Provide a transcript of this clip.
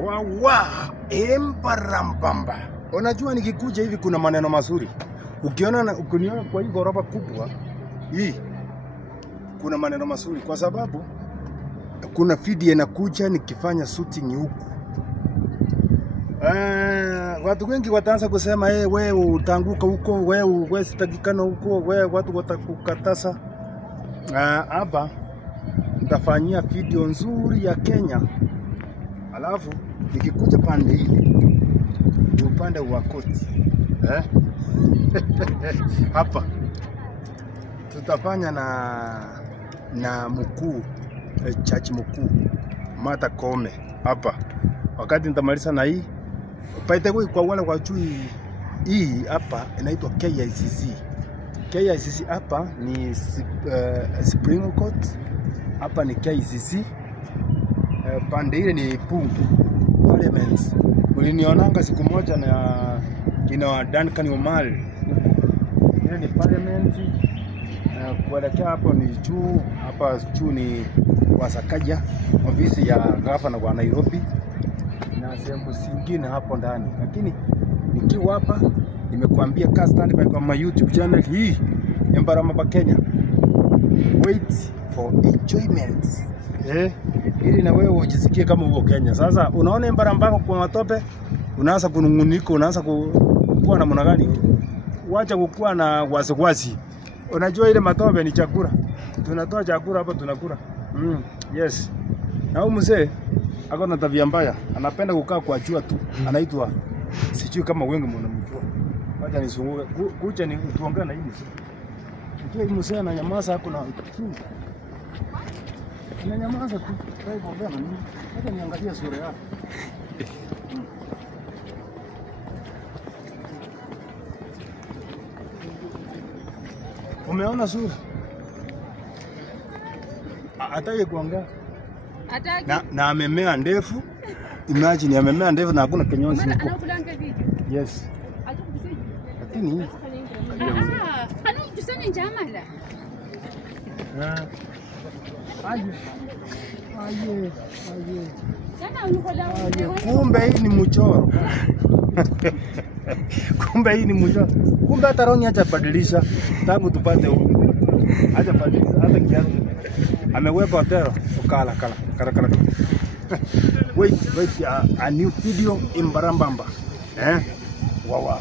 Wawa embarambamba. Unajua nikikuja hivi kuna maneno mazuri. Ukiniona kwa hii ghorofa kubwa hii kuna maneno mazuri kwa sababu kuna video inakuja nikifanya shooting huku. Watu wengi wataanza kusema wewe utanguka huko, wewe sitakikana huko, wewe watu watakukatasa. Hapa nitafanyia video nzuri ya Kenya. Alafu nikikuja pande hili upande wa koti hapa tutafanya na mkuu chachi mkuu Martha Koome hapa. Wakati nitamaliza na hii paite kwa wale kwa chui, hii hapa inaitwa KICC. KICC hapa ni Supreme Court, hapa ni KICC. Pande ile ni bunge Parliament. Ulinionanga siku moja na kina Duncan Omari. Ile ni Parliament. Kuelekea hapo ni juu, hapa juu ni Wasakaja, ofisi ya gavana wa Nairobi na sehemu zingine hapo ndani. Lakini nikiwa hapa nimekuambia ka stand by kwa my YouTube channel hii Embarambamba Kenya. Wait for enjoyment. Ili na wewe ujisikie kama uko Kenya. Sasa unaona Embarambamba kwa matope, unaanza kunungunika, unaanza kuwa na namna gani? Wacha kukua na wasiwasi. Unajua ile matope ni chakula. Tunatoa chakula hapa tunakula. Yes. Na huyu mzee ako na tabia mbaya. Anapenda kukaa kwa jua tu. Anaitwa sijui kama wengi mnamjua. Wacha nisunguke. Kucha ni tuongea na hili. Ndio mzee ananyamaza hapo na ananyamaza tu. Sasa kuongea na nini? Wacha niangalie sura yake. Umeona sura? Hataki kuongea. Hataki. Na amemea ndefu. Imagine amemea ndefu na hakuna kinyonzi huko. Anakulanga video. Yes. Lakini ana tuseme njamala. Aye. Sana unikola. Kumbe hii ni mchoro. Kumbe hii ni mchoro. Kumbe hata Rongi acha badilisha tangu tupate huko. Acha badilisha hata kiasi. Ameweka hotelo ukala kala. Wait a new video Embarambamba. Wawa.